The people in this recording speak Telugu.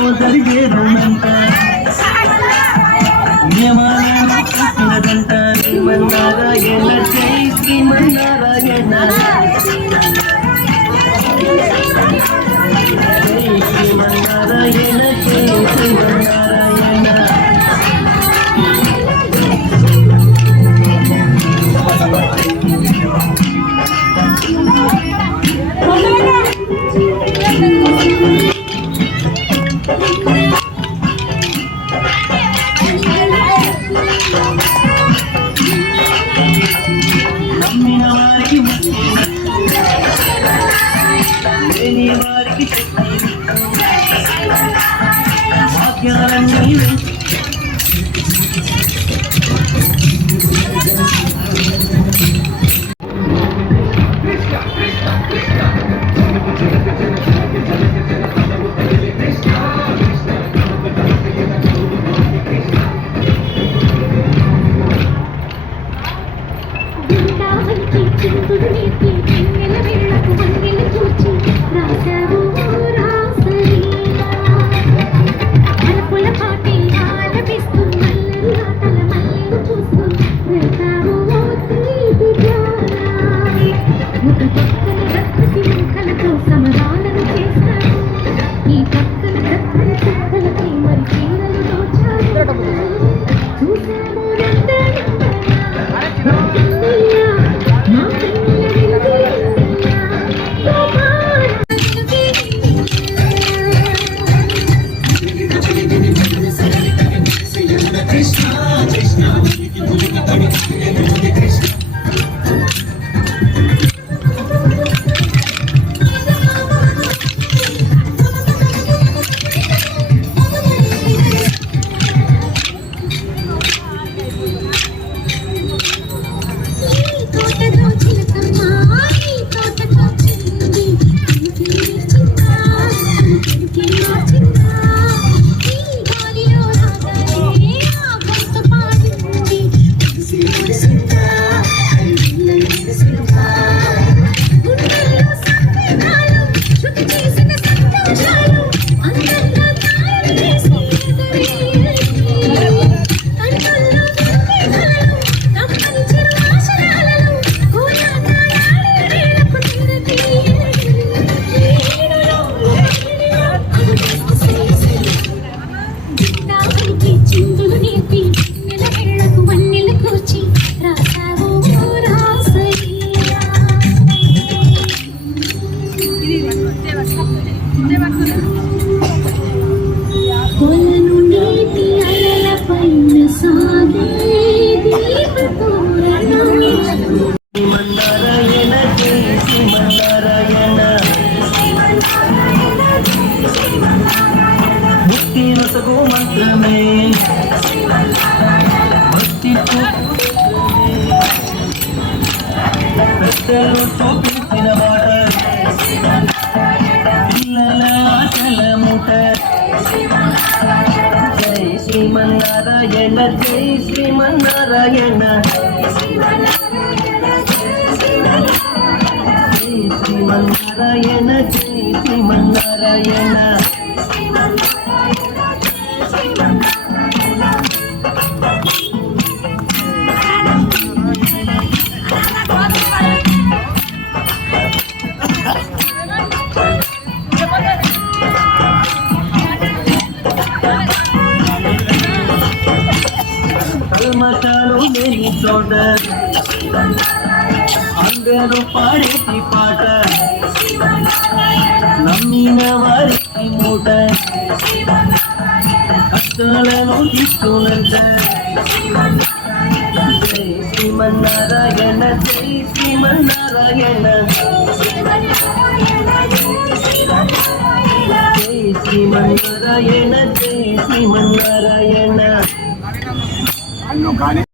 సోదరిగే రుణంట నియమాలను కట్టినదంట శ్రీమన్నారాయణ జై శ్రీమన్నారాయణ జై శ్రీమన్నారాయణ జై శ్రీమన్నారాయణ నమ్మిన వారికి లేని వారికి వాక్యాలన్నీ మంత్రమే పెద్దలు చూపించిన మాట పిల్లల ఆశల మూట జై శ్రీమన్నారాయణ జై శ్రీమన్నారాయణ జై శ్రీమన్నారాయణ జై శ్రీమన్నారాయణ కల్మషాలు లేని చోట అందరూ పాడేటి పాట నమ్మిన వారికి మూట కష్టాలను తీసుకున్నంత జై శ్రీమన్నారాయణ జై శ్రీమన్నారాయణ జై శ్రీమన్నారాయణ జై శ్రీమన్నారాయణ